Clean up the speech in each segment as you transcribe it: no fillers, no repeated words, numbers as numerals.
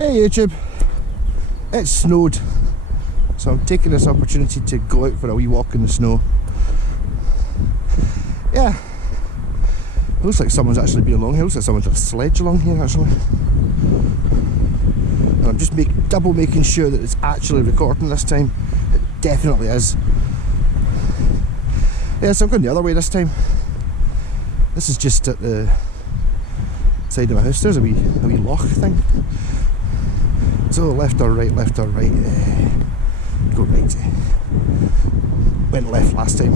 Hey YouTube, it's snowed, so I'm taking this opportunity to go out for a wee walk in the snow. Yeah, it looks like someone's actually been along here. It looks like someone's got a sledge along here actually. And I'm just double making sure that it's actually recording this time. It definitely is. Yeah, so I'm going the other way this time. This is just at the side of my house. There's a wee loch thing. So left or right, left or right. Go right. Went left last time.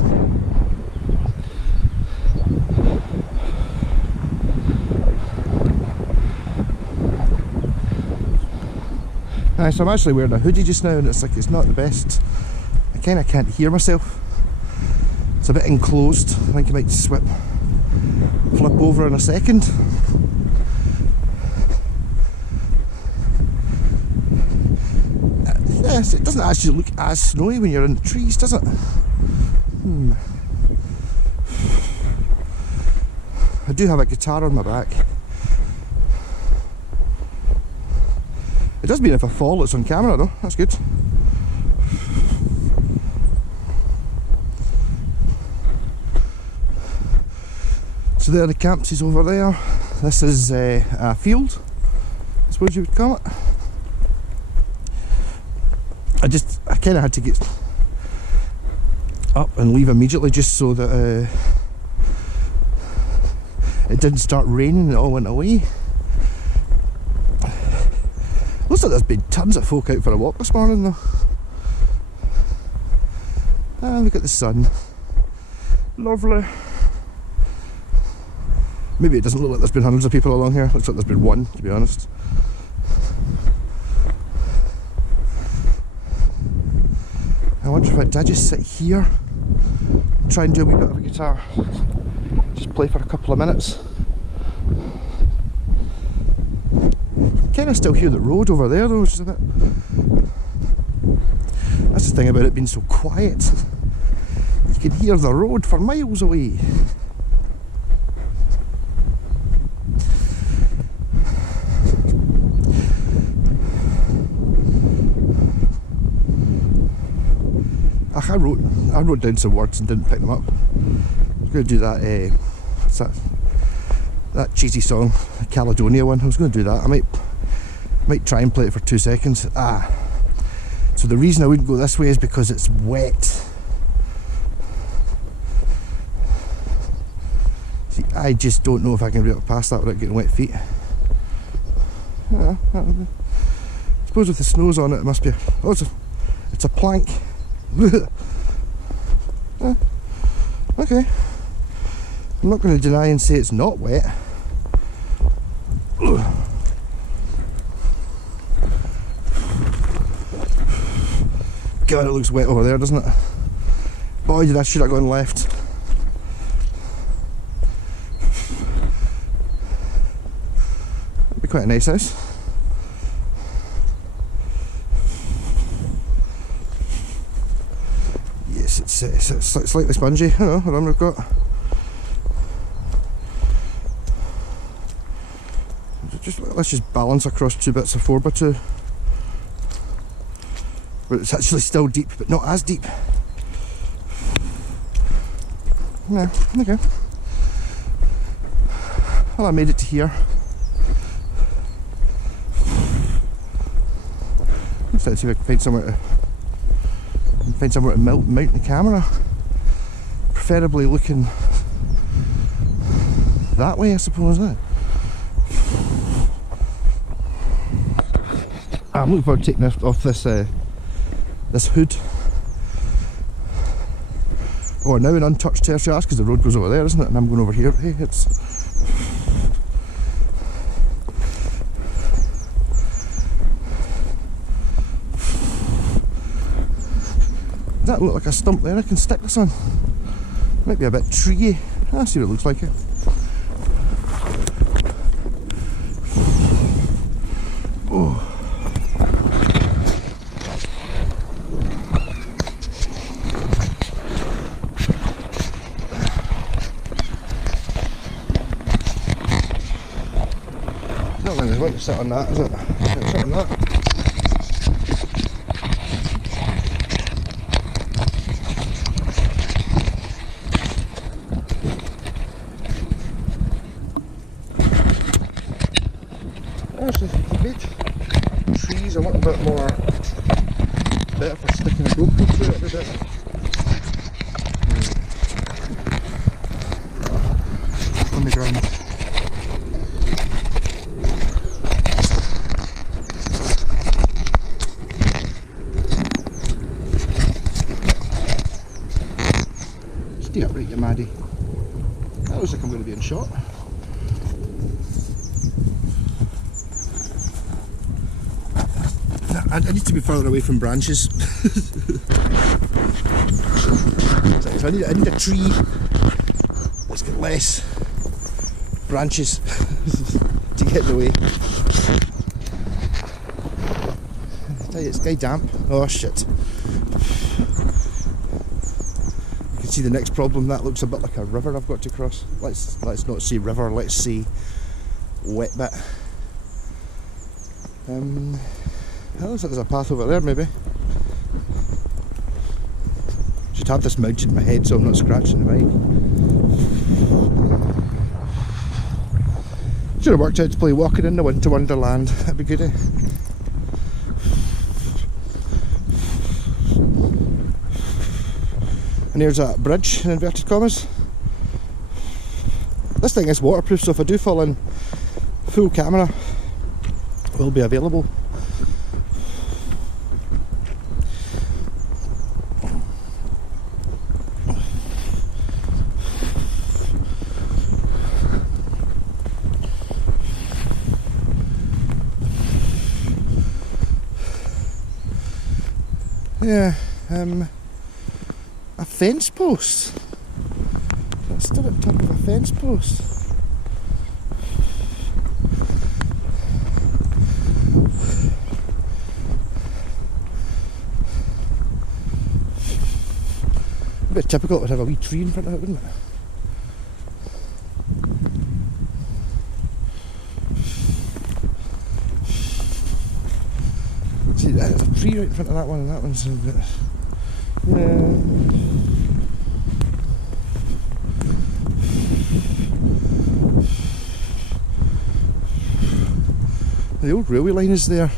So I'm actually wearing a hoodie just now, and it's like it's not the best. I kind of can't hear myself. It's a bit enclosed. I think I might flip over in a second. Yes, it doesn't actually look as snowy when you're in the trees, does it? I do have a guitar on my back. It does mean if I fall it's on camera though, that's good. So there the camps is over there. This is a field, I suppose you would call it. I kind of had to get up and leave immediately just so that it didn't start raining and it all went away. Looks like there's been tons of folk out for a walk this morning though. Ah, look at the sun. Lovely. Maybe it doesn't look like there's been hundreds of people along here. Looks like there's been one, to be honest. I wonder if I just sit here, try and do a wee bit of a guitar, just play for a couple of minutes. Kind of still hear the road over there though, which is a bit... That's the thing about it being so quiet. You can hear the road for miles away. I wrote down some words and didn't pick them up. I was going to do that, what's that cheesy song, the Caledonia one. I was going to do that. I might try and play it for 2 seconds. So the reason I wouldn't go this way is because it's wet. See, I just don't know if I can be able to pass that without getting wet feet. I suppose with the snows on it, it must be... Oh, it's a plank. Okay. I'm not going to deny and say it's not wet. God, it looks wet over there, doesn't it? Boy, did I should have gone left. That'd be quite a nice house. Yes, it's slightly spongy. I don't know, what we've got. Let's just balance across 2 bits of 4x2. But it's actually still deep, but not as deep. Yeah, okay. Well, I made it to here. Let's see if I can find somewhere to mount the camera. Preferably looking that way, I suppose, isn't it? I'm looking forward to taking off this hood. Oh, now an untouched tertiary, because the road goes over there, isn't it? And I'm going over here. Hey, it's... Does that look like a stump there I can stick this on? Might be a bit treey. I'll see what it looks like. Oh. Not really want to sit on that, is it? on that. Actually, the beach trees a little bit more better for sticking a GoPro through it a bit. On the ground. Stay upright, you maddie. That looks like I'm going to be in shot. I need to be further away from branches. So I need a tree that's got less branches to get in the way. I tell you, it's getting damp. Oh shit. You can see the next problem. That looks a bit like a river I've got to cross. Let's not say river, let's say wet bit. That looks like there's a path over there, maybe. Should have this mounted in my head so I'm not scratching the bike. Should have worked out to play Walking in the Winter Wonderland. That'd be good, eh? And here's a bridge in inverted commas. This thing is waterproof, so if I do fall in, full camera will be available. Yeah, a fence post. I stood at the top of a fence post. A bit typical to have a wee tree in front of it, wouldn't it? See, there's a tree right in front of that one, and that one's a bit. Yeah. The old railway line is there.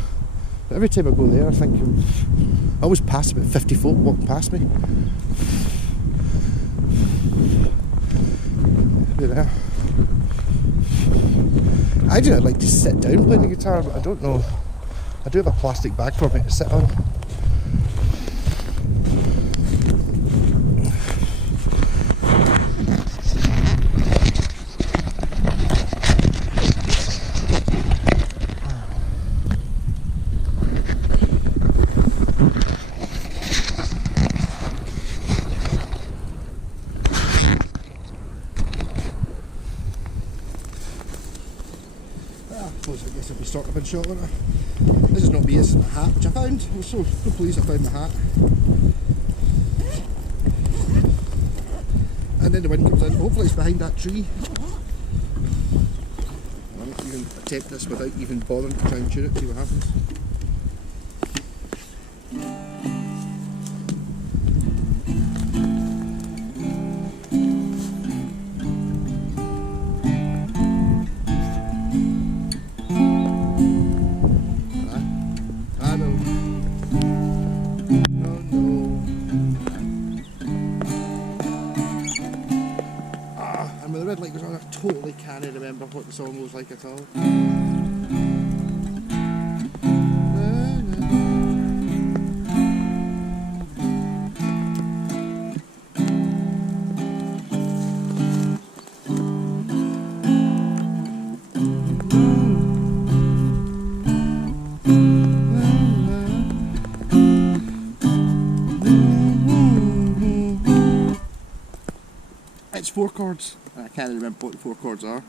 But every time I go there, I think I always pass about 50 folk walking past me. There. I'd like to sit down playing the guitar, but I don't know. I do have a plastic bag for me to sit on. I guess I'll be sort of in shot with it. This is not me, this is my hat, which I found. I was so pleased I found my hat. And then the wind comes in. Hopefully it's behind that tree. I won't even attempt this without even bothering to try and tune it, see what happens. The red light goes on, I totally can't remember what the song was like at all. It's 4 chords. I can't remember what the 4 chords are.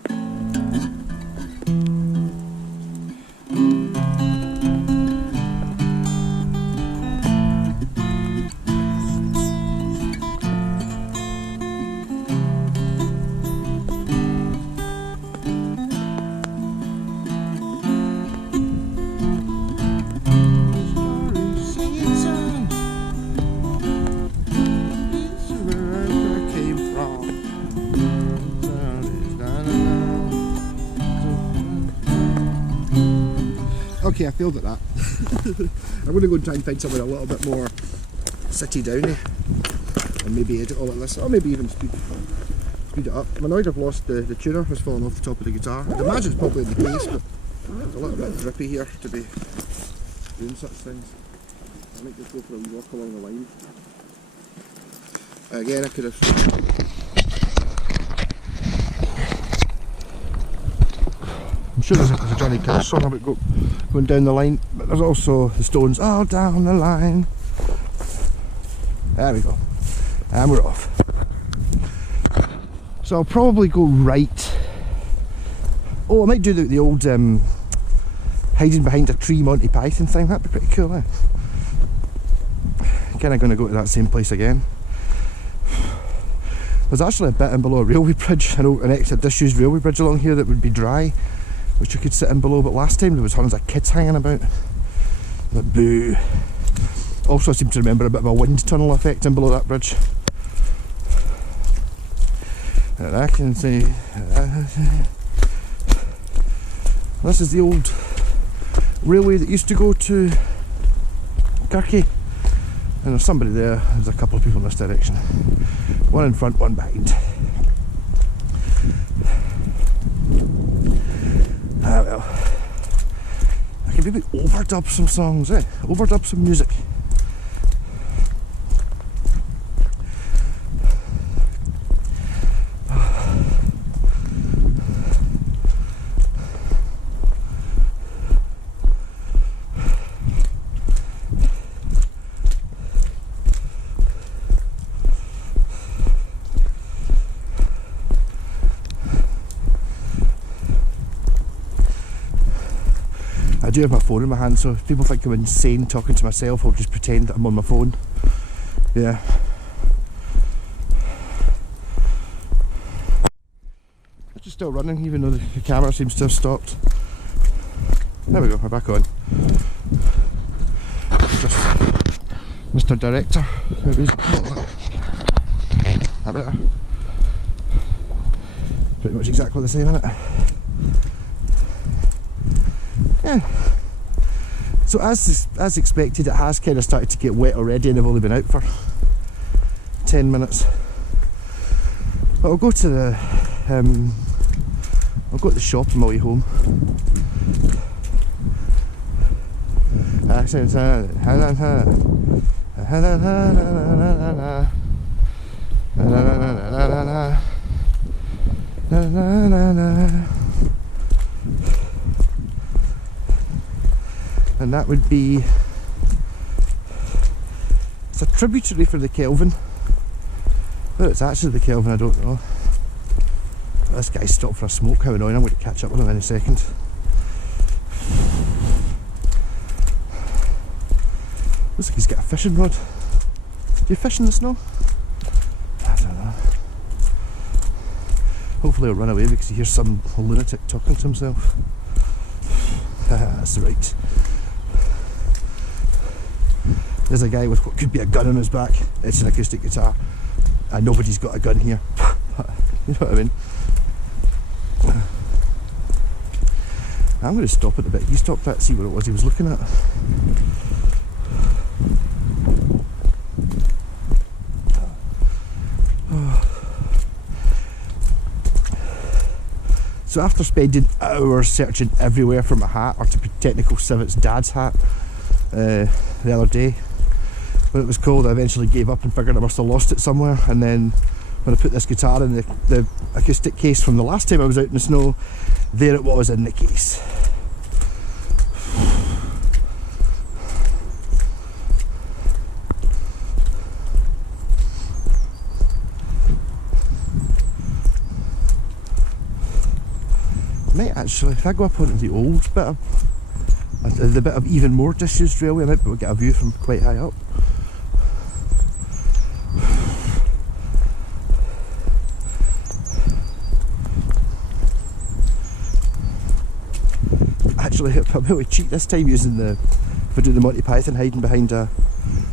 Okay, I failed at that. I'm going to go and try and find somewhere a little bit more city downy and maybe edit all of this, or maybe even speed it up. I'm annoyed I've lost the tuner, has fallen off the top of the guitar. I'd imagine it's probably in the case, but it's a little bit drippy here to be doing such things. I might just go for a wee walk along the line. Again, I could have... I'm sure there's a Johnny Cash song about going down the line, but there's also the Stones, all down the line. There we go. And we're off. So I'll probably go right. Oh, I might do the old hiding behind a tree Monty Python thing. That'd be pretty cool, eh? Kind of going to go to that same place again. There's actually a bit in below a railway bridge. I know an ex-disused railway bridge along here that would be dry, which you could sit in below, but last time there was hundreds of kids hanging about. But boo. Also I seem to remember a bit of a wind tunnel effect in below that bridge. And I can see... This is the old railway that used to go to Kirky. And there's somebody there, there's a couple of people in this direction. One in front, one behind. Ah well. I can maybe overdub some songs, eh? Overdub some music. I do have my phone in my hand, so if people think I'm insane talking to myself, I'll just pretend that I'm on my phone. Yeah. It's just still running, even though the camera seems to have stopped. There we go, we're back on. Just Mr. Director. There is. That better. Pretty much exactly the same, isn't it? Yeah. So as expected, it has kind of started to get wet already, and I've only been out for 10 minutes. But I'll go to the shop on my way home. And that would be, it's a tributary for the Kelvin. Whether it's actually the Kelvin, I don't know. This guy's stopped for a smoke, how annoying. I'm going to catch up with him in a second. Looks like he's got a fishing rod. Do you fish in the snow? I don't know. Hopefully he'll run away because he hears some lunatic talking to himself. That's right. There's a guy with what could be a gun on his back. It's an acoustic guitar, and nobody's got a gun here. You know what I mean? I'm going to stop at the bit he stopped at, see what it was he was looking at. So after spending hours searching everywhere for my hat, or to be technical, Civet's dad's hat, the other day, when it was cold, I eventually gave up and figured I must have lost it somewhere. And then when I put this guitar in the acoustic case from the last time I was out in the snow, there it was in the case. Might actually, if I go up onto the old bit of, the bit of even more disused railway, I might be able to get a view from quite high up. Actually, I'm able to cheat this time using if I do the Monty Python hiding behind a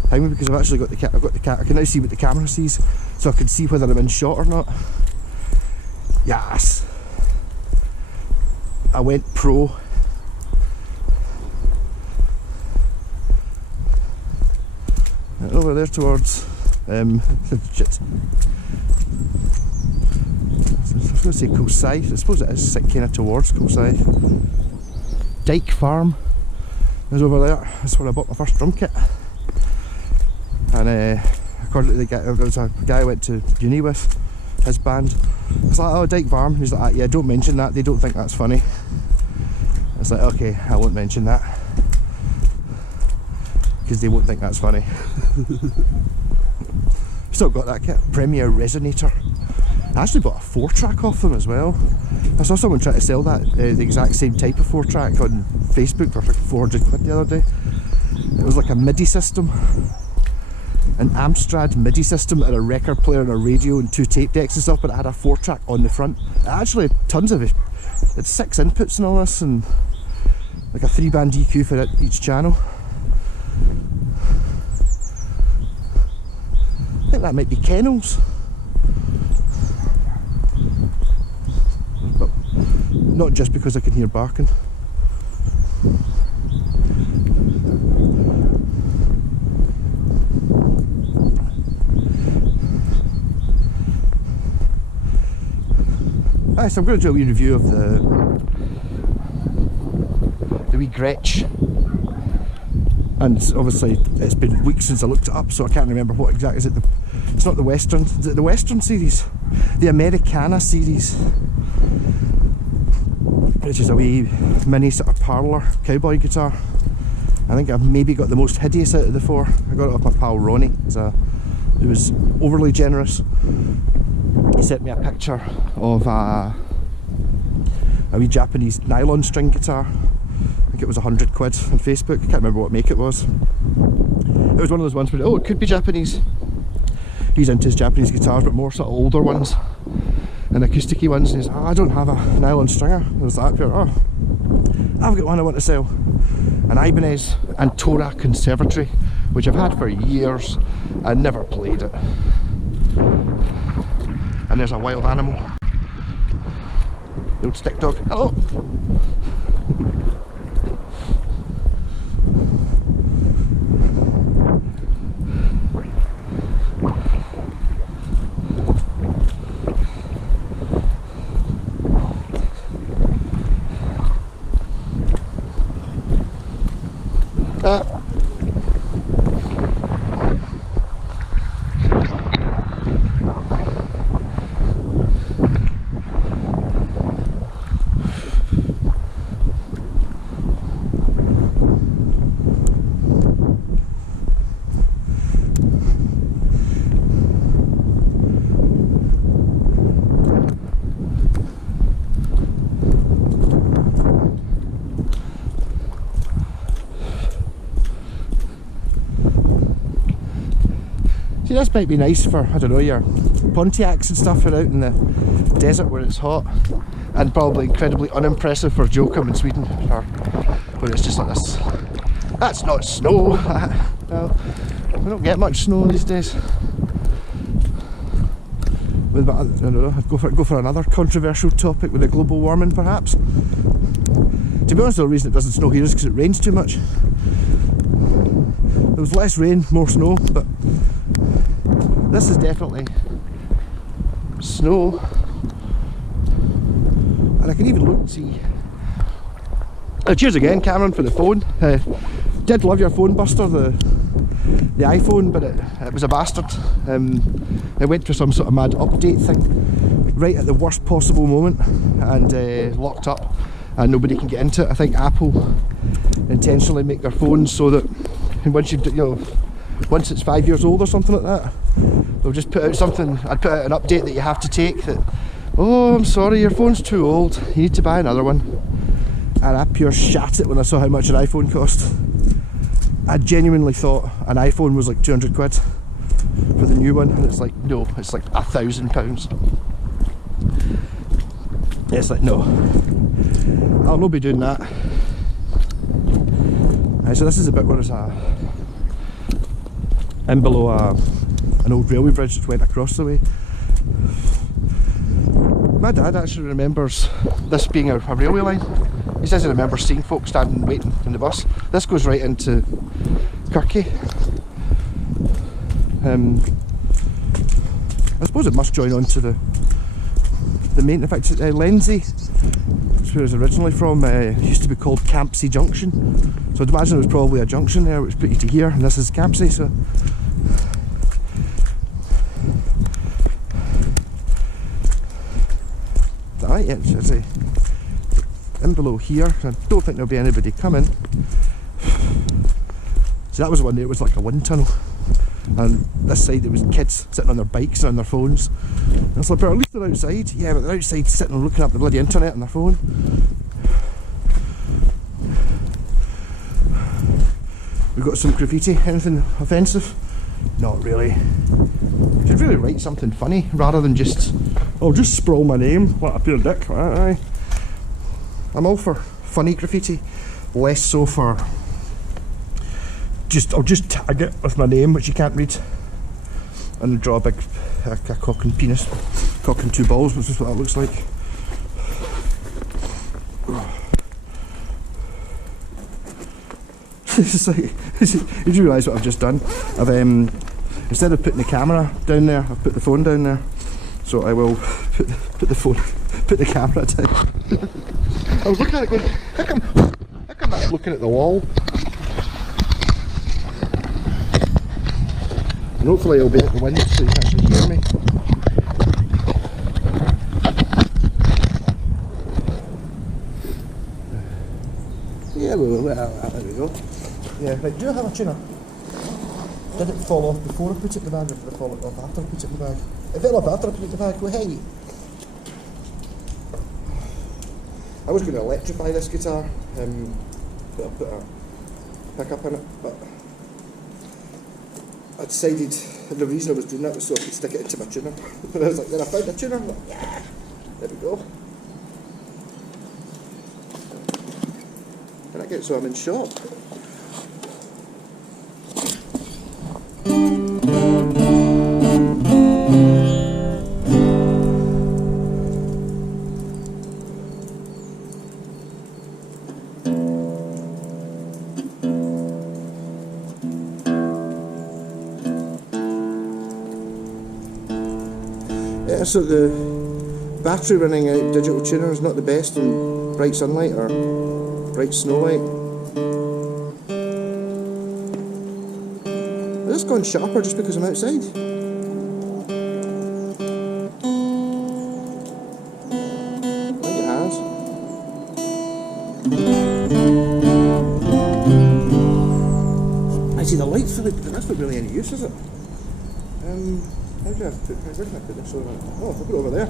thing, because I've actually got the I can now see what the camera sees, so I can see whether I'm in shot or not. Yes! I went pro. over there towards shit. I was going to say Coolside. I suppose it is kind of towards Coolside. Dyke Farm is over there. That's where I bought my first drum kit. And according to the guy, there was a guy I went to uni with, his band. I was like, oh, Dyke Farm. And he's like, yeah, don't mention that. They don't think that's funny. I was like, okay, I won't mention that. Because they won't think that's funny. Still got that kit. Premier Resonator. I actually bought a 4-track off them as well. I saw someone try to sell that, the exact same type of 4-track on Facebook for like 400 quid the other day. It was like a MIDI system. An Amstrad MIDI system that had a record player and a radio and 2 tape decks and stuff, but it had a 4-track on the front. It actually had tons of it. It's 6 inputs and all this, and like a 3-band EQ for each channel. I think that might be kennels. But not just because I can hear barking. Right, so I'm going to do a wee review of the wee Gretsch, and obviously it's been weeks since I looked it up, so I can't remember what exactly is it. It's not the Western. Is it the Western series? The Americana series, which is a wee mini sort of parlour cowboy guitar. I think I've maybe got the most hideous out of the 4. I got it off my pal Ronnie. He was overly generous. He sent me a picture of a wee Japanese nylon string guitar. I think it was 100 quid on Facebook. I can't remember what make it was. It was one of those ones where, oh, it could be Japanese. He's into his Japanese guitars, but more sort of older ones and acousticy ones. And he's like, oh, I don't have a nylon stringer. And I was like, oh, I've got one I want to sell. An Ibanez Antora Conservatory, which I've had for years and never played it. And there's a wild animal. The old stick dog. Hello! See, this might be nice for, I don't know, your Pontiacs and stuff are out in the desert where it's hot, and probably incredibly unimpressive for Jokum in Sweden, where it's just like this. That's not snow! Well, we don't get much snow these days. I don't know, I'd go for another controversial topic with the global warming perhaps. To be honest, the reason it doesn't snow here is because it rains too much. There was less rain, more snow, but this is definitely snow. And I can even look and see. Cheers again, Cameron, for the phone. Did love your phone buster, the iPhone, but it was a bastard. It went for some sort of mad update thing right at the worst possible moment and locked up, and nobody can get into it. I think Apple intentionally make their phones so that once it's 5 years old or something like that, they'll just put out something. I'd put out an update that you have to take that, oh, I'm sorry, your phone's too old, you need to buy another one. And I pure shat it when I saw how much an iPhone cost. I genuinely thought an iPhone was like 200 quid for the new one, and it's like, no, it's like £1,000. It's like, no, I'll not be doing that. Right, so this is a bit where there's in below an old railway bridge that went across the way. My dad actually remembers this being a railway line. He says he remembers seeing folk standing waiting in the bus. This goes right into Kirky. I suppose it must join on to the main. In fact, Lenzie, that's where it was originally from. It used to be called Campsie Junction, so I'd imagine it was probably a junction there which put you to here, and this is Campsie. So right, yeah, it's in below here. I don't think there'll be anybody coming. So that was one there, it was like a wind tunnel, and this side there was kids sitting on their bikes and on their phones. And it's like, but at least they're outside. Yeah, but they're outside sitting and looking up the bloody internet on their phone. We've got some graffiti. Anything offensive? Not really. You should really write something funny rather than just, oh, just sprawl my name like a pure dick. Aye. I'm all for funny graffiti, less so for I'll just tag it with my name, which you can't read, and draw a big a cock and penis, cock and two balls, which is what that looks like. It's just like, you do realise what I've just done? I've instead of putting the camera down there, I've put the phone down there. So I will put the camera down. I was looking at it going, how come that's looking at the wall? And hopefully it'll be at the wind so you can actually hear me. Yeah, well, there we go. Yeah, right, do I have a tuner? Did it fall off before I put it in the bag, or did it fall off after I put it in the bag? It fell off after I put it in the bag, go hey! I was going to electrify this guitar, put a pickup in it, but I decided the reason I was doing that was so I could stick it into my tuner. And I was like, then I found a tuner, I'm like, yeah, there we go. And I get so I'm in shop. Yeah, so the battery running out digital tuner is not the best in bright sunlight or bright snow light. It's gone sharper just because I'm outside. I think it has. I see the light's really, but that's not really any use, is it? Where can I put this over? Oh, I'll put it over there.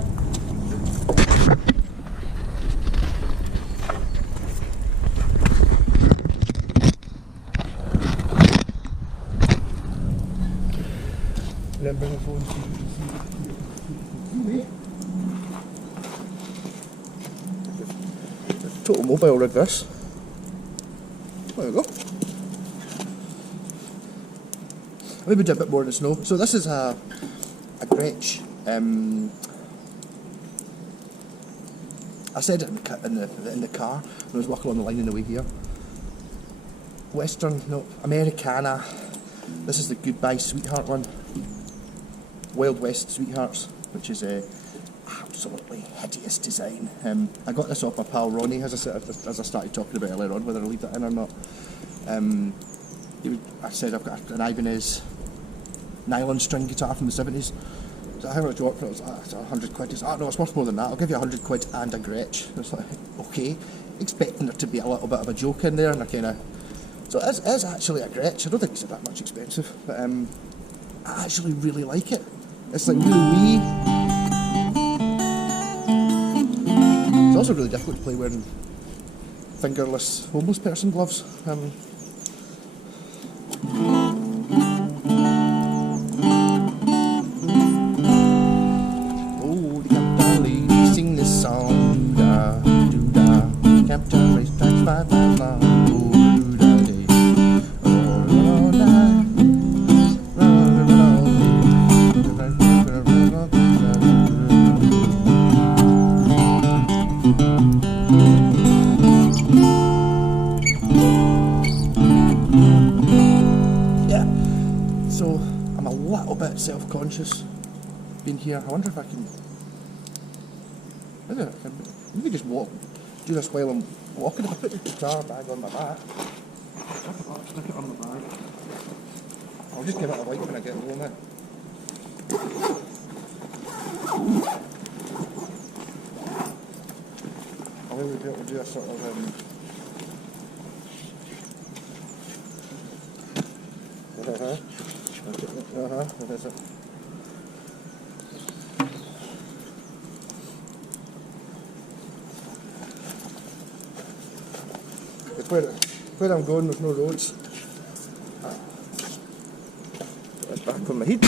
Then bring the phone to you. Total mobile rig this. There we go. Maybe do a bit more in the snow. So this is a Gretsch. I said it in the car when I was walking along the line on the way here. Western, no, Americana. This is the Goodbye Sweetheart one. Wild West Sweethearts, which is a absolutely hideous design. I got this off my pal Ronnie, as I started talking about earlier on, whether I leave that in or not. I said I've got an Ibanez nylon string guitar from the 70s. So how much do you want for it? It was 100 quid. He's like, oh no, it's worth more than that. I'll give you 100 quid and a Gretsch. I was like, okay. Expecting there to be a little bit of a joke in there, and I kind of... So it is actually a Gretsch. I don't think it's that much expensive, but I actually really like it. It's like really wee. It's also really difficult to play wearing fingerless homeless person gloves. self-conscious being here. I wonder if I can maybe just walk, do this while I'm walking. If I put the guitar bag on my back, stick it on my bag. I'll just give it a wipe when I get home. I'll maybe be able to do a sort of that's it. Where I'm going, there's no roads. Put this back on my head.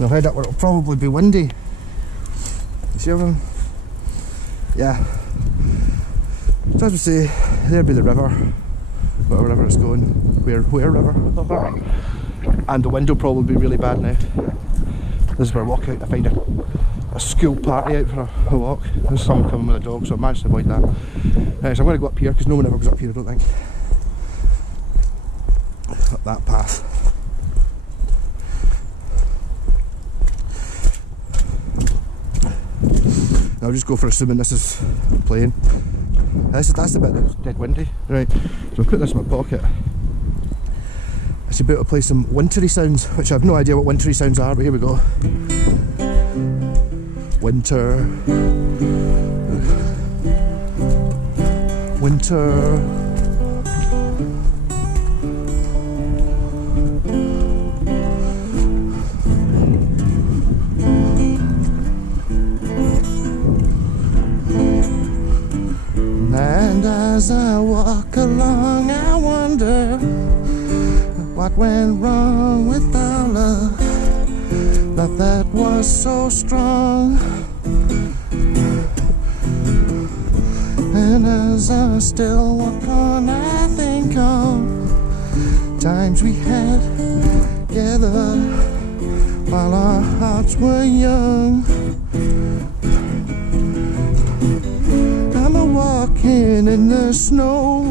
I'll head up where it'll probably be windy. You see everything? Yeah. So as we say, there'll be the river, whatever river it's going. Where river? And the wind will probably be really bad now. This is where I walk out to find a school party out for a walk. There's someone coming with a dog, so I managed to avoid that. So I'm going to go up here because no one ever goes up here, I don't think. Up that path. I'll just go for assuming this is playing. That's the bit that's dead windy. Right, so I'll put this in my pocket. I should be able to play some wintry sounds, which I have no idea what wintry sounds are, but here we go. Winter. Winter. And as I walk along, I wonder what went wrong with our love that was so strong. And as I still walk on, I think of times we had together while our hearts were young. Walking in the snow,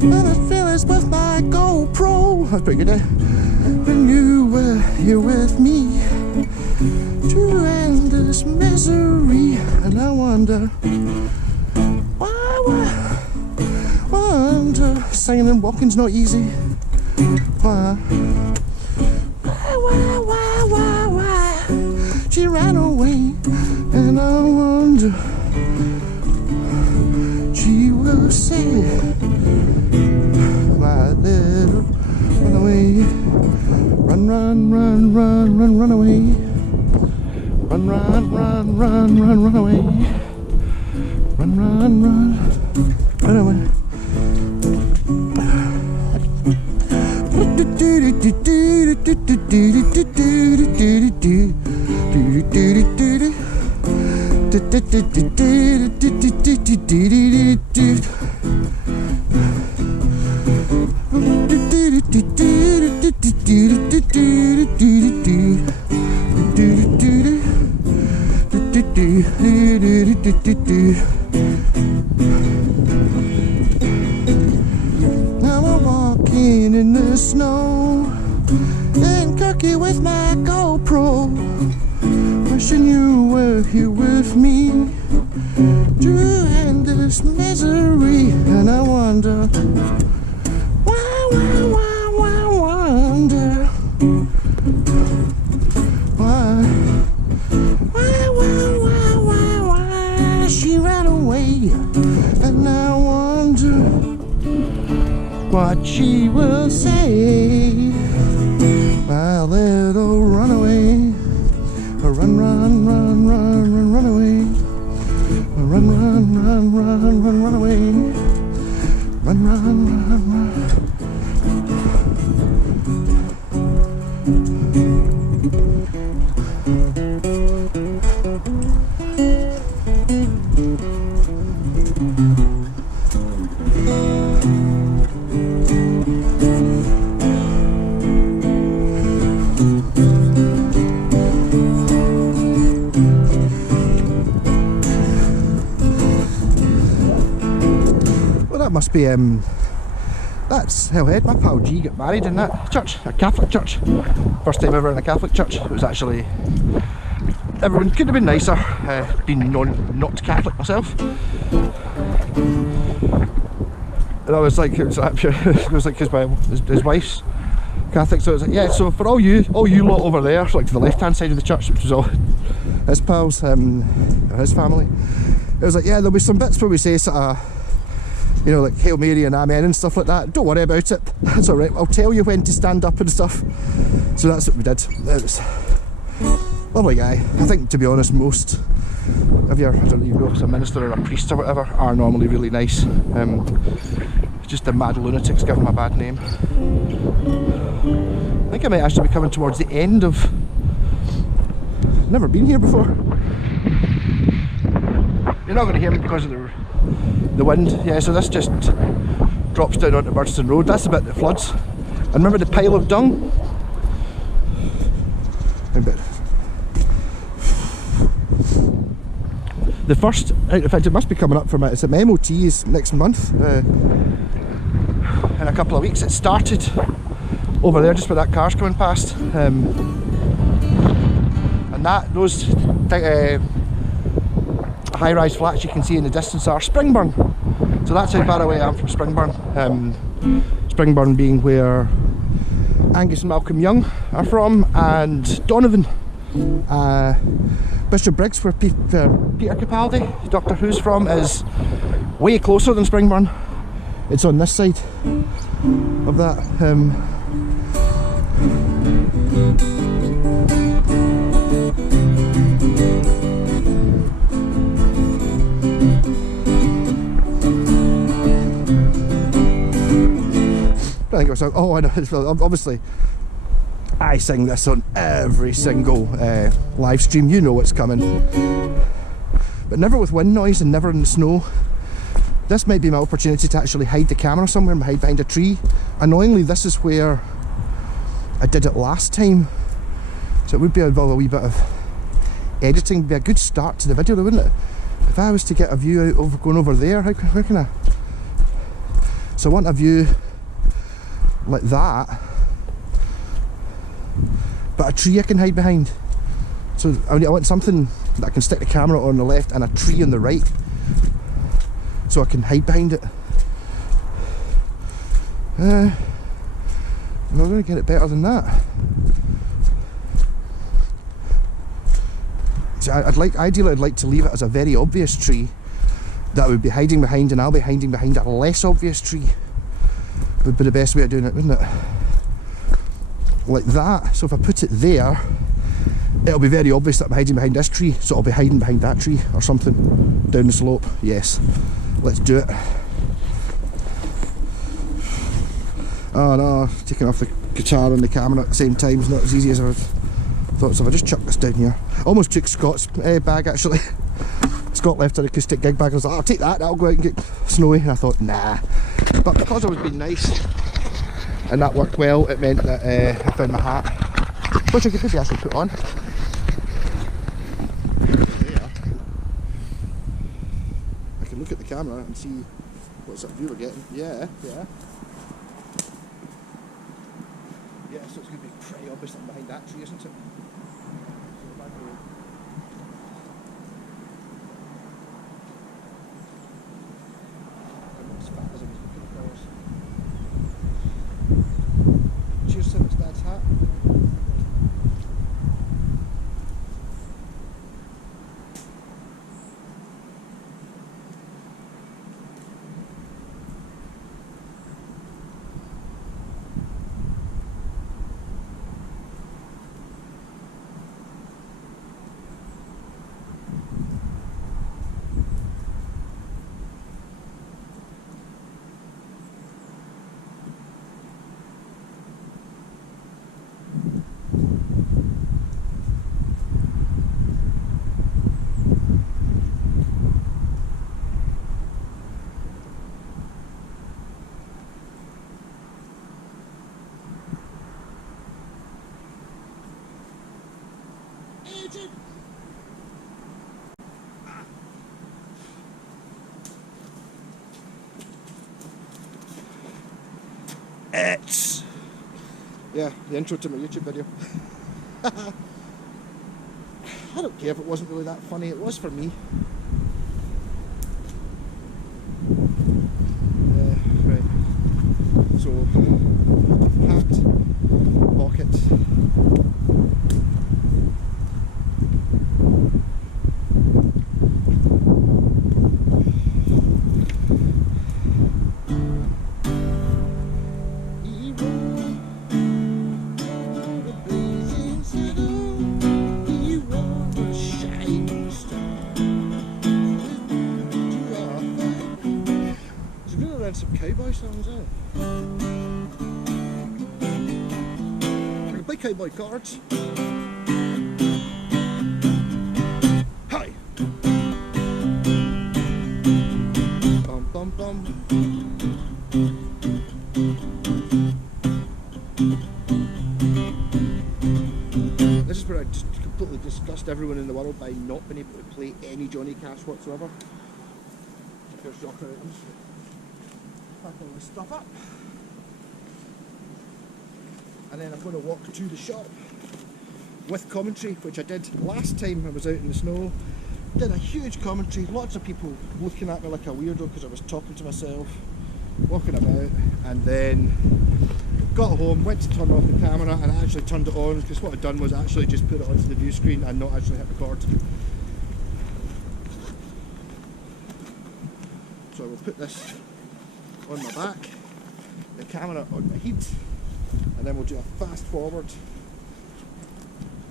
but I feel it's with my GoPro. That's pretty good, eh? When you were here with me to end this misery, and I wonder wonder singing and walking's not easy. Why she ran away, and I wonder she will say, my little runaway, run away, run away, run away. Now I'm walking in the snow and cocky with my GoPro, wishing you were here with me to end this misery. And I wonder why she ran away, and I wonder what she will say, my little runaway. Run away, run away, run. must be that's Hellhead. My pal G got married in that church, a Catholic church. First time ever in a Catholic church. It was actually, everyone could have been nicer, being not Catholic myself. And I was like, it was like because his wife's Catholic, so it was like, yeah, so for all you lot over there, like to the left hand side of the church, which was all his pals, his family, it was like, yeah, there'll be some bits where we say sort of, you know, like Hail Mary and Amen and stuff like that. Don't worry about it, that's alright, I'll tell you when to stand up and stuff. So that's what we did. It was lovely guy. I think, to be honest, most of your, I don't even know if it's a minister or a priest or whatever, are normally really nice. Just the mad lunatics give him a bad name. I think I might actually be coming towards the end of... Never been here before. You're not going to hear me because of the wind. Yeah, so this just drops down onto Burston Road. That's the bit that floods. And remember the pile of dung? The first, in fact it must be coming up for me, it's at my MOT's next month. In a couple of weeks. It started over there just where that car's going past, and those high-rise flats you can see in the distance are Springburn. So that's how far away I am from Springburn. Springburn being where Angus and Malcolm Young are from, and Donovan. Bishop Briggs, where Peter Capaldi, Doctor Who's from, is way closer than Springburn. It's on this side of that. I think it was, oh, I know, obviously I sing this on every single live stream, you know what's coming, but never with wind noise and never in the snow. This might be my opportunity to actually hide the camera somewhere and hide behind a tree. Annoyingly, this is where I did it last time, so it would be involve a wee bit of editing. It'd be a good start to the video, wouldn't it? If I was to get a view out of going over there, how can I? So I want a view like that, but a tree I can hide behind. So I want something that I can stick the camera on the left and a tree on the right, so I can hide behind it. I'm not going to get it better than that. So ideally I'd like to leave it as a very obvious tree that I would be hiding behind, and I'll be hiding behind a less obvious tree. Would be the best way of doing it, wouldn't it? Like that. So if I put it there, it'll be very obvious that I'm hiding behind this tree, so I'll be hiding behind that tree or something down the slope. Yes, let's do it. Oh no, taking off the guitar and the camera at the same time is not as easy as I thought. So if I just chuck this down here, I almost took Scott's bag actually. Scott left an acoustic gig bag. I was like, oh, I'll take that, that'll go out and get snowy. And I thought, nah. But because I was being nice and that worked well, it meant that I found my hat, which I could maybe actually put on. There. I can look at the camera and see what sort of view we're getting. Yeah. Yeah, so it's going to be pretty obvious that I'm behind that tree, isn't it? Cheers to Dad's hat. It's... yeah, the intro to my YouTube video. I don't care if it wasn't really that funny, it was for me. Right. So, hat, pocket. Some cowboy songs, eh? I can play cowboy cards. Hi! Bum bum bum. This is where I just completely disgust everyone in the world by not being able to play any Johnny Cash whatsoever. Here's Jock Around. Pack all this stuff up, and then I'm going to walk to the shop with commentary, which I did last time I was out in the snow. Did a huge commentary, lots of people looking at me like a weirdo because I was talking to myself, walking about, and then got home, went to turn off the camera, and I actually turned it on because what I'd done was actually just put it onto the view screen and not actually hit record. So I will put this on my back, the camera on my head, and then we'll do a fast forward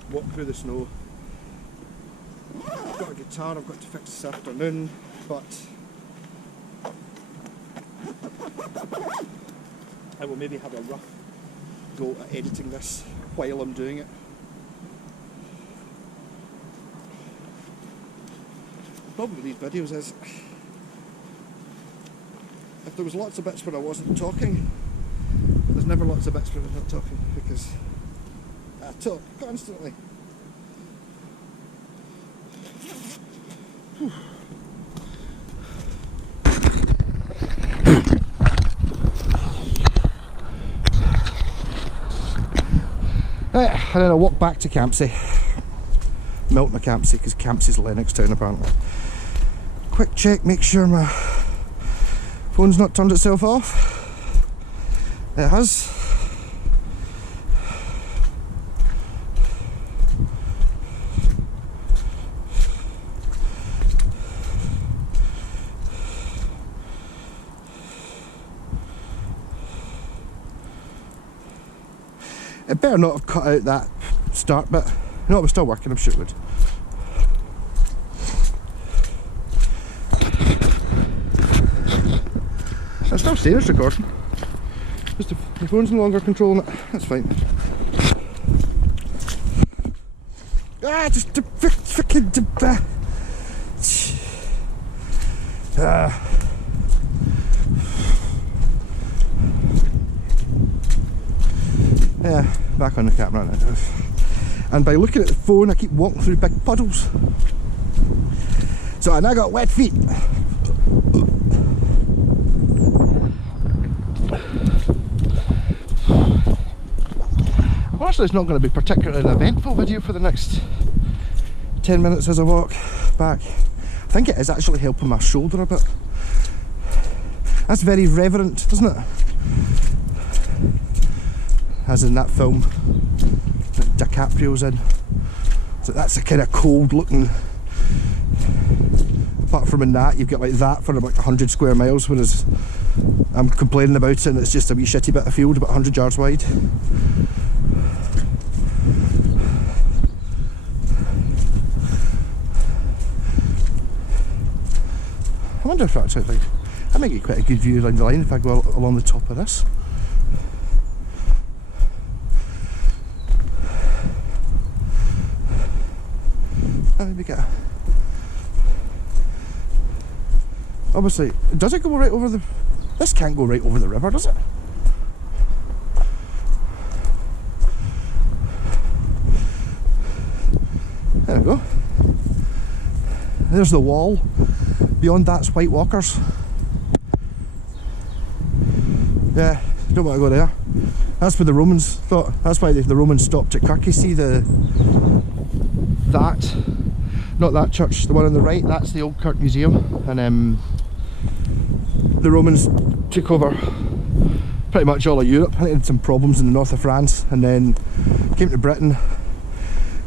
walk through the snow. I've got a guitar I've got to fix this afternoon, but I will maybe have a rough go at editing this while I'm doing it. The problem with these videos is if there was lots of bits where I wasn't talking, there's never lots of bits where I'm not talking, because I talk constantly. Right, and then I walk back to Campsie. Melt my Campsie, because Campsie's Lennoxtown apparently. Quick check, make sure my phone's not turned itself off. It has. It better not have cut out that start bit. No, it was still working, I'm sure it would. I'm still saying it's recording. Just the phone's no longer controlling it. That's fine. Ah, just the freaking yeah, back on the camera now. And by looking at the phone, I keep walking through big puddles. So, and I got wet feet. Honestly, it's not going to be particularly an eventful video for the next 10 minutes as I walk back. I think it is actually helping my shoulder a bit. That's very reverent, isn't it? As in that film that DiCaprio's in. So that's a kind of cold looking. Apart from in that, you've got like that for about 100 square miles, whereas I'm complaining about it and it's just a wee shitty bit of field about 100 yards wide. I wonder if actually, like, I might get quite a good view around the line if I go along the top of this. Maybe get a... Obviously, does it go right over the... This can't go right over the river, does it? There we go. There's the wall. Beyond that's White Walkers. Yeah, don't want to go there. That's where the Romans thought. That's why the Romans stopped at Kirk. You see not that church, the one on the right. That's the old Kirk Museum, and the Romans took over pretty much all of Europe. I think they had some problems in the north of France, and then came to Britain,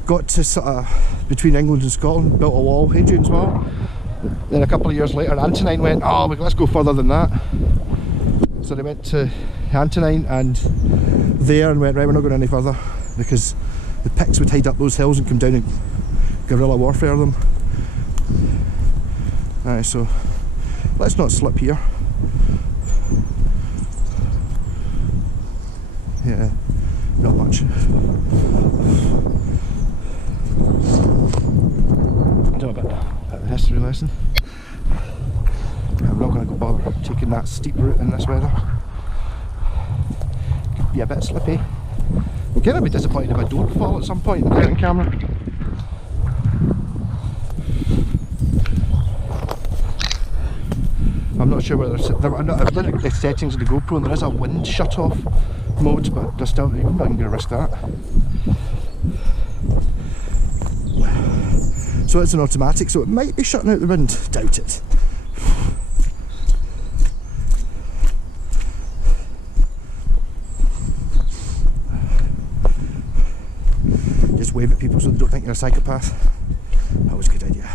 got to sort of between England and Scotland, built a wall, Hadrian's Wall. Then a couple of years later, Antonine went, oh, let's go further than that. So they went to Antonine and there and went, right, we're not going any further, because the Picts would hide up those hills and come down and guerrilla warfare them. Alright, so let's not slip here. Yeah, not much. Do a bit of a history lesson. I'm not going to go bother taking that steep route in this weather. Could be a bit slippy. I'm going to be disappointed if I don't fall at some point and get it on camera. I'm not sure whether I've looked at the settings of the GoPro and there is a wind shut off mode, but there's still, I'm not going to risk that. So it's an automatic, so it might be shutting out the wind. Doubt it. Just wave at people so they don't think you're a psychopath. That was a good idea.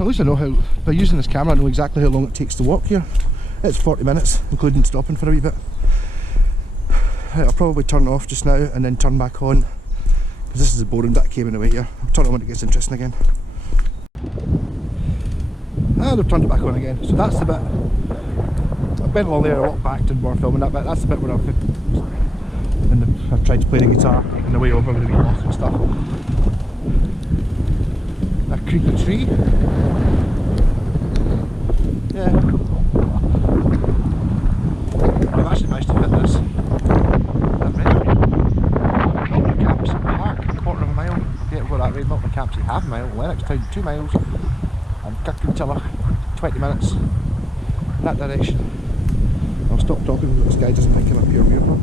At least I know how, by using this camera, I know exactly how long it takes to walk here. It's 40 minutes, including stopping for a wee bit. I'll probably turn it off just now and then turn back on, because this is the boring bit I came in the way here. I'll turn it on when it gets interesting again. And I've turned it back on again. So that's the bit. I've been along there, I walked back, did more filming that bit. That's the bit where I've tried to play the guitar on the way over with the wee moth and stuff. A creepy tree. Yeah. I've actually managed to fit this. That red. Milton Campsie Park, a quarter of a mile. Yeah, we've got that right. Milton Campsie, half a mile. Lennox Town, 2 miles. And Kirkcudtiller, 20 minutes. In that direction. I'll stop talking so this guy doesn't think I'm a pure weirdo.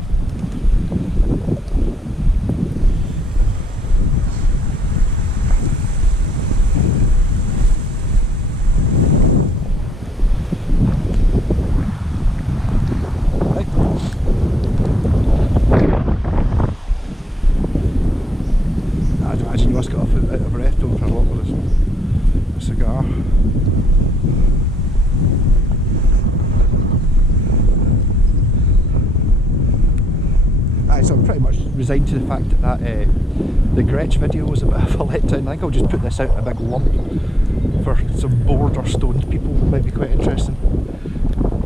So I'm pretty much resigned to the fact that the Gretsch video was a bit of a letdown. I think I'll just put this out in a big lump for some bored or stoned people who might be quite interesting.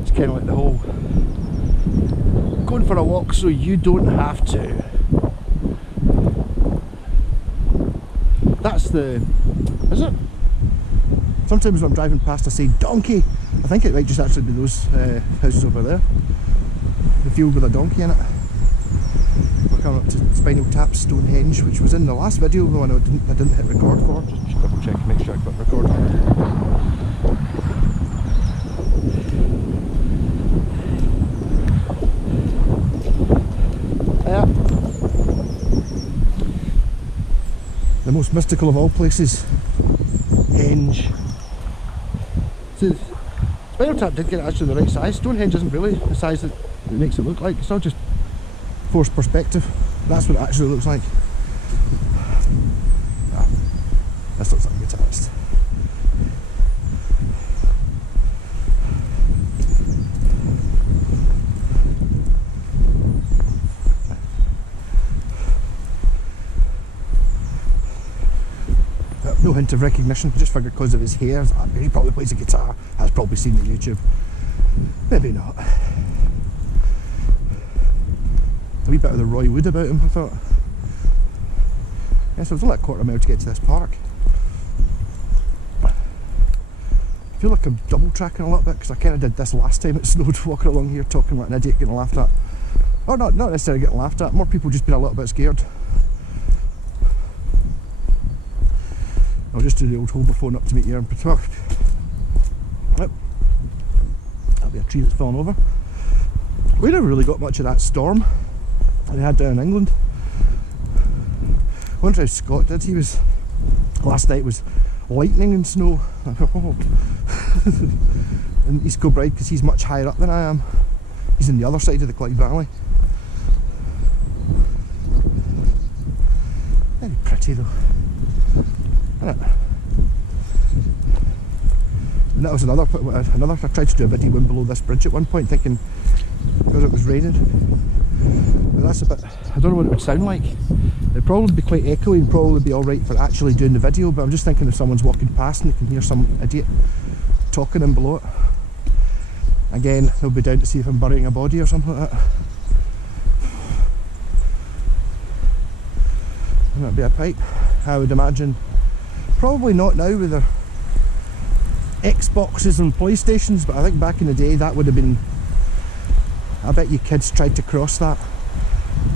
It's kind of like the whole going for a walk so you don't have to. That's the... is it? Sometimes when I'm driving past I say donkey. I think it might just actually be those houses over there. The field with a donkey in it. We're coming up to Spinal Tap Stonehenge, which was in the last video, the one I didn't hit record for. Just double check, make sure I got record. Yeah. The most mystical of all places, Henge. See, Spinal Tap did get it actually the right size. Stonehenge isn't really the size that it makes it look like. It's all just forced perspective. That's what it actually looks like. Ah, this looks like a guitarist. No hint of recognition, just figured because of his hair. He probably plays a guitar, has probably seen the YouTube. Maybe not. A wee bit of the Roy Wood about him, I thought. Yeah, so it was only a quarter mile to get to this park. I feel like I'm double tracking a little bit because I kind of did this last time it snowed, walking along here talking like an idiot, getting laughed at. Or not necessarily getting laughed at, more people just being a little bit scared. I'll just do the old hold my phone up to meet you and talk. Yep. That'll be a tree that's fallen over. We never really got much of that storm that they had down in England. I wonder how Scott did. He was, last night was lightning and snow. In East Kilbride, because he's much higher up than I am. He's on the other side of the Clyde Valley. Very pretty though, isn't it? And that was another, I tried to do a video in below this bridge at one point, thinking because it was raining. But that's a bit, I don't know what it would sound like. It'd probably be quite echoey and probably be alright for actually doing the video, but I'm just thinking if someone's walking past and they can hear some idiot talking in below it. Again, they'll be down to see if I'm burying a body or something like that. And that'd be a pipe, I would imagine. Probably not now with the Xboxes and PlayStations, but I think back in the day that would have been, I bet you kids tried to cross that.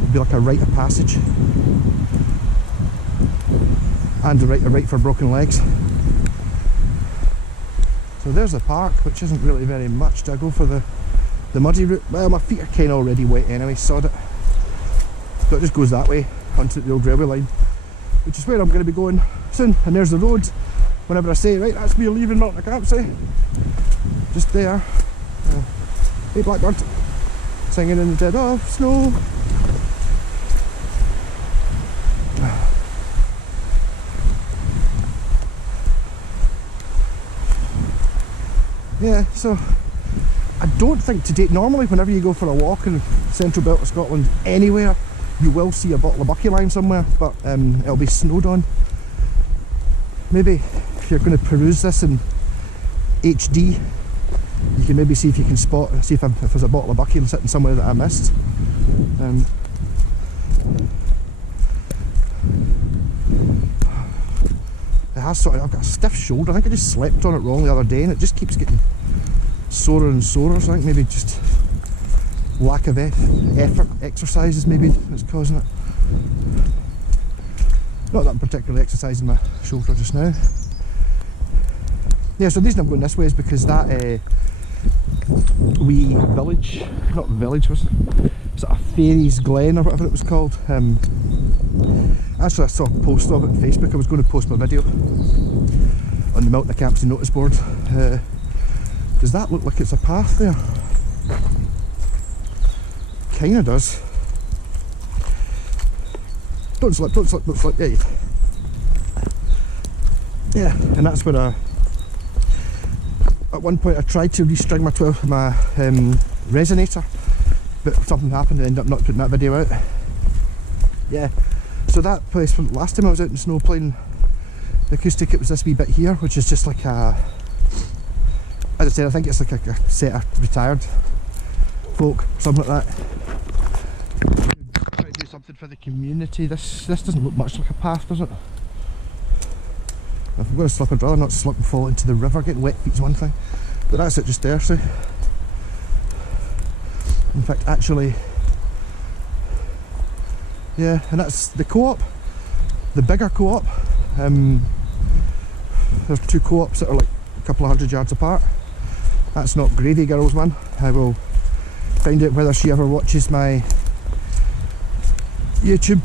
It'd be like a rite of passage. And a rite for broken legs. So there's the park, which isn't really very much. Do I go for the muddy route? Well, my feet are kind of already wet anyway, sod it. So it just goes that way, onto the old railway line, which is where I'm going to be going soon. And there's the road. Whenever I say, right, that's me leaving Milton, I can't say. Just there. Hey Blackbird, singing in the dead of snow. Yeah, so I don't think to date, normally whenever you go for a walk in central belt of Scotland, anywhere, you will see a bottle of bucky lime somewhere, but it'll be snowed on. Maybe if you're going to peruse this in HD, you can maybe see if you can spot, see if there's a bottle of bucky sitting somewhere that I missed. It has sort of, I've got a stiff shoulder. I think I just slept on it wrong the other day and it just keeps getting sorer and sorer. So I think maybe just lack of effort, exercises maybe that's causing it. Not that I'm particularly exercising my shoulder just now. Yeah, so the reason I'm going this way is because that wee village, not village, was sort of Fairies Glen or whatever it was called. Actually I saw a post of it on Facebook. I was going to post my video on the Milton Accountancy notice board. Does that look like it's a path there? Kinda does. Don't slip, don't slip, don't slip, yeah. Yeah, and that's where at one point I tried to restring my resonator, but something happened and I ended up not putting that video out. Yeah, so that place, last time I was out in the snow playing the acoustic, it was this wee bit here, which is just like a, as I said, I think it's like a set of retired folk, something like that. Try to do something for the community. This doesn't look much like a path, does it? If I'm going to slip, I'd rather not slip and fall into the river. Getting wet feet's one thing, but that's it just there, see? In fact, actually, yeah, and that's the co-op, the bigger co-op. There's two co-ops that are like a couple of 100 yards apart. That's not Gravy Girl's one. I will find out whether she ever watches my YouTube.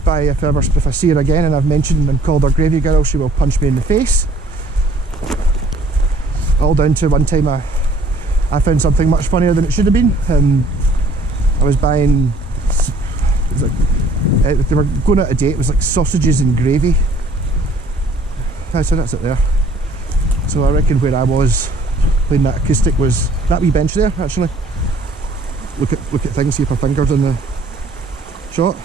If I see her again and I've mentioned and called her Gravy Girl, she will punch me in the face. All down to one time I found something much funnier than it should have been. I was buying, they were going out a date, it was like sausages and gravy. So that's it there. So I reckon where I was playing that acoustic was that wee bench there, actually. Look at things, see if her finger's in the shot.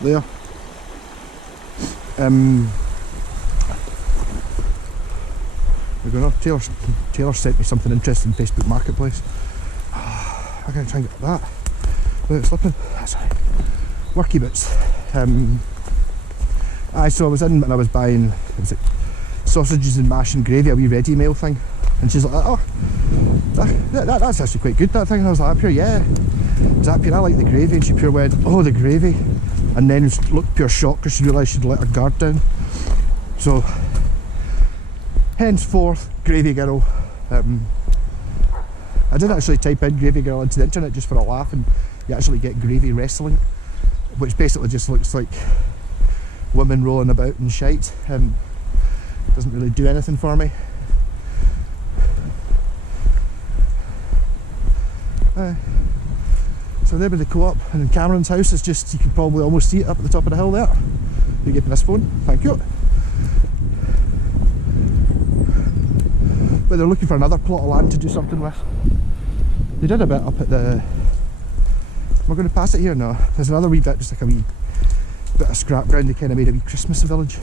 There. We're going off. Taylor sent me something interesting in Facebook Marketplace. I'm going to try and get that without slipping. That's right. Worky boots. So I was in and I was buying, was it sausages and mash and gravy, a wee ready meal thing, and she's like, oh, that's actually quite good, that thing. And I was like, up here, yeah, is that pure? I like the gravy. And she pure went, oh, the gravy, and then looked pure shocked because she realised she'd let her guard down. So henceforth, gravy girl. I did actually type in gravy girl into the internet just for a laugh, and you actually get gravy wrestling, which basically just looks like women rolling about in shite. Doesn't really do anything for me. So there by the co-op, and in Cameron's house is just, you can probably almost see it up at the top of the hill there. You give me this phone, thank you. But they're looking for another plot of land to do something with. They did a bit up at the... Am I going to pass it here? No. There's another wee bit, just like a wee bit of scrap ground. They kind of made a wee Christmas village.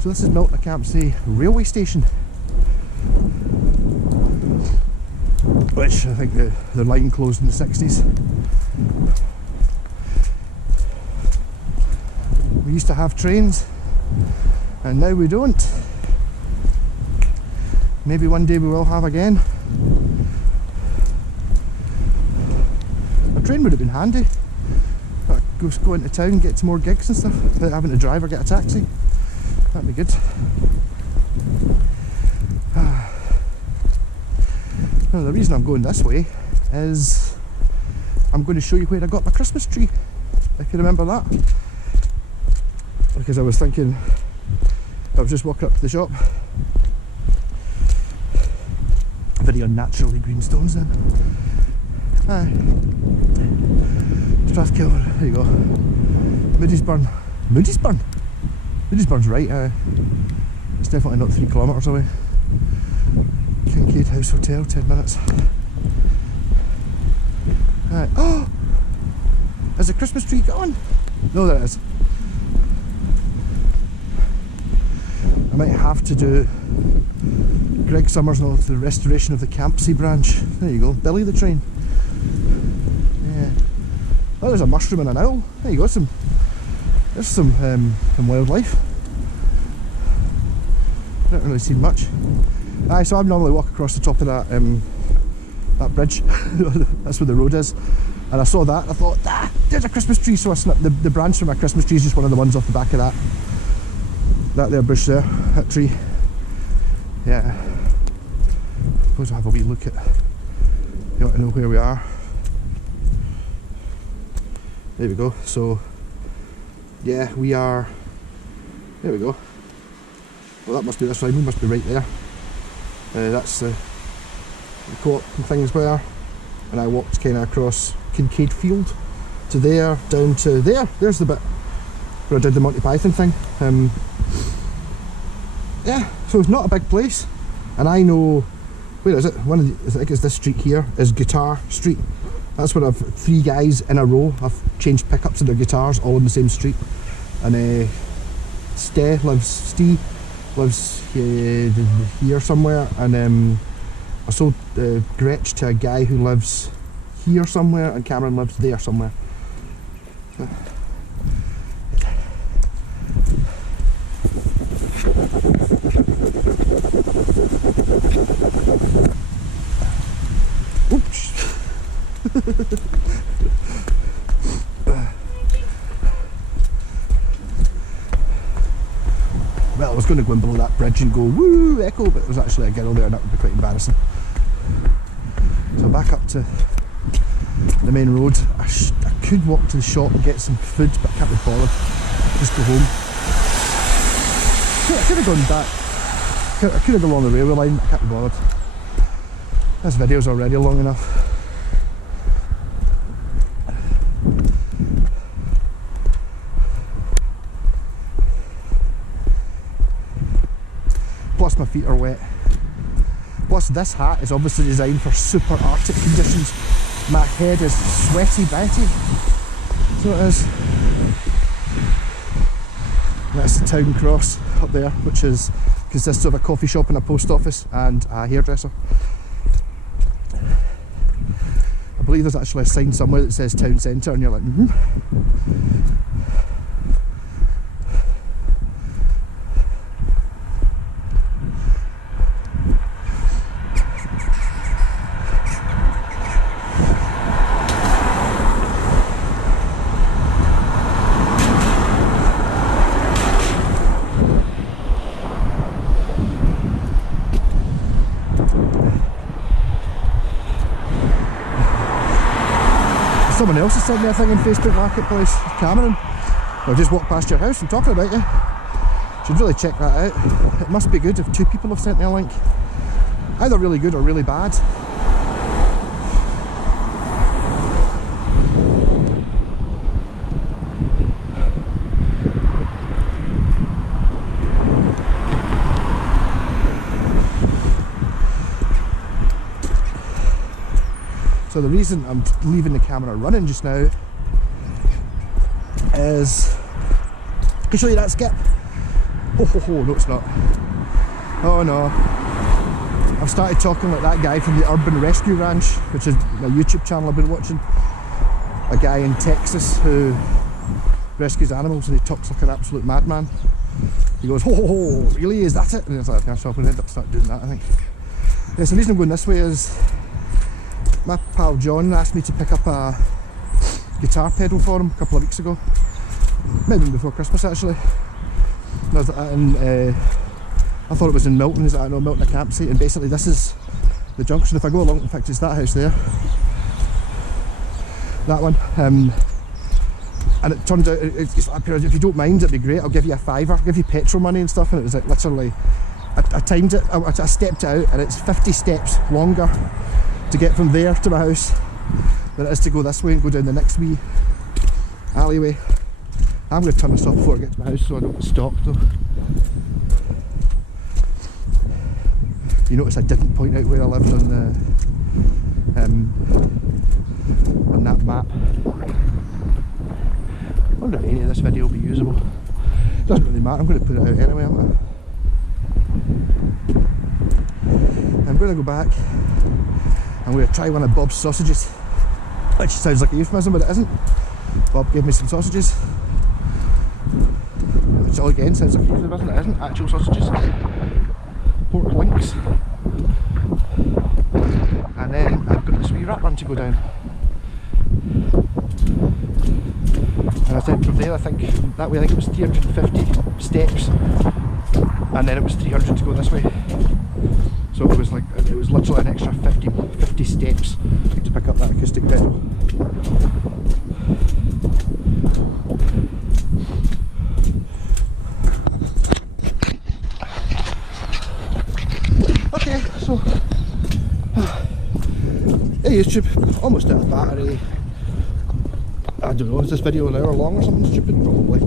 So this is Milton Campsie railway station, which I think the line closed in the 60s. We used to have trains, and now we don't. Maybe one day we will have again. A train would have been handy. Go into town, get some more gigs and stuff, without having to drive or get a taxi. That'd be good. Now, the reason I'm going this way is I'm going to show you where I got my Christmas tree, if you remember that. Because I was thinking, I was just walking up to the shop. Very unnaturally green stones then. Strathkiln, there you go. Moodiesburn. Moodiesburn? Moodiesburn's right, it's definitely not 3 kilometres away. Kincaid House Hotel, 10 minutes. Oh! Is the Christmas tree gone? No, there it is. I might have to do Greg Summers and all to the restoration of the Campsie branch. There you go, Billy the train. Yeah. Oh, there's a mushroom and an owl. There you go, there's some wildlife. I don't really see much. So I normally walk across the top of that bridge. That's where the road is. And I saw that and I thought, there's a Christmas tree. So I snipped the branch from my Christmas tree is just one of the ones off the back of that there bush there, that tree. Yeah. I suppose I'll have a wee look at, you want to know where we are. There we go. So yeah, we are, there we go. Well, that must be this line, we must be right there. That's the co-op thing as well. And I walked kind of across Kincaid Field to there, down to there. There's the bit where I did the Monty Python thing. Yeah, so it's not a big place. And I know, where is it? I think it's this street here, is Guitar Street. That's where I've 3 guys in a row. I've changed pickups of their guitars all in the same street. And Steve lives here somewhere, and I sold Gretsch to a guy who lives here somewhere, and Cameron lives there somewhere. Oops. Well, I was going to go in below that bridge and go woo echo, but there was actually a girl there and that would be quite embarrassing. So back up to the main road. I could walk to the shop and get some food, but I can't be bothered. Just go home. I could have gone back. I could have gone along the railway line, but I can't be bothered. This video's already long enough. Plus my feet are wet. Plus this hat is obviously designed for super arctic conditions. My head is sweaty Betty. So it is. That's the town cross up there, which consists of a coffee shop and a post office and a hairdresser. I believe there's actually a sign somewhere that says town centre, and you're like, Someone else has sent me a thing in Facebook Marketplace, Cameron. I've just walked past your house and talking about you. Should really check that out. It must be good if 2 people have sent me a link. Either really good or really bad. So the reason I'm leaving the camera running just now is I can show you that skip. Ho ho ho, no it's not. Oh no. I've started talking like that guy from the Urban Rescue Ranch, which is a YouTube channel I've been watching. A guy in Texas who rescues animals, and he talks like an absolute madman. He goes, ho ho ho, really, is that it? And it's like, so I'm going to end up start doing that, I think. Yes, the reason I'm going this way is my pal John asked me to pick up a guitar pedal for him a couple of weeks ago. Maybe before Christmas actually. And I thought it was in Milton. He's like, no, Milton, I can't see it. And basically this is the junction. If I go along, in fact it's that house there. That one. And it turned out, it's like, if you don't mind, it'd be great. I'll give you a £5, I'll give you petrol money and stuff. And it was like literally, I timed it, I stepped out and it's 50 steps longer to get from there to my house than it is to go this way and go down the next wee alleyway. I'm going to turn this off before I get to my house so I don't get stalked though. You notice I didn't point out where I lived on that map. I wonder if any of this video will be usable. Doesn't really matter, I'm going to put it out anyway, aren't I? I'm going to go back. I'm going to try one of Bob's sausages, which sounds like a euphemism, but it isn't. Bob gave me some sausages, which all again sounds like a euphemism, it isn't. Actual sausages, pork links, and then I've got this wee rat run to go down. And I said from there, I think that way, I think it was 350 steps, and then it was 300 to go this way. So it was like, it was literally an extra 50 steps to pick up that acoustic pedal. Okay, so hey YouTube, almost out of battery. I don't know, is this video an hour long or something stupid? Probably.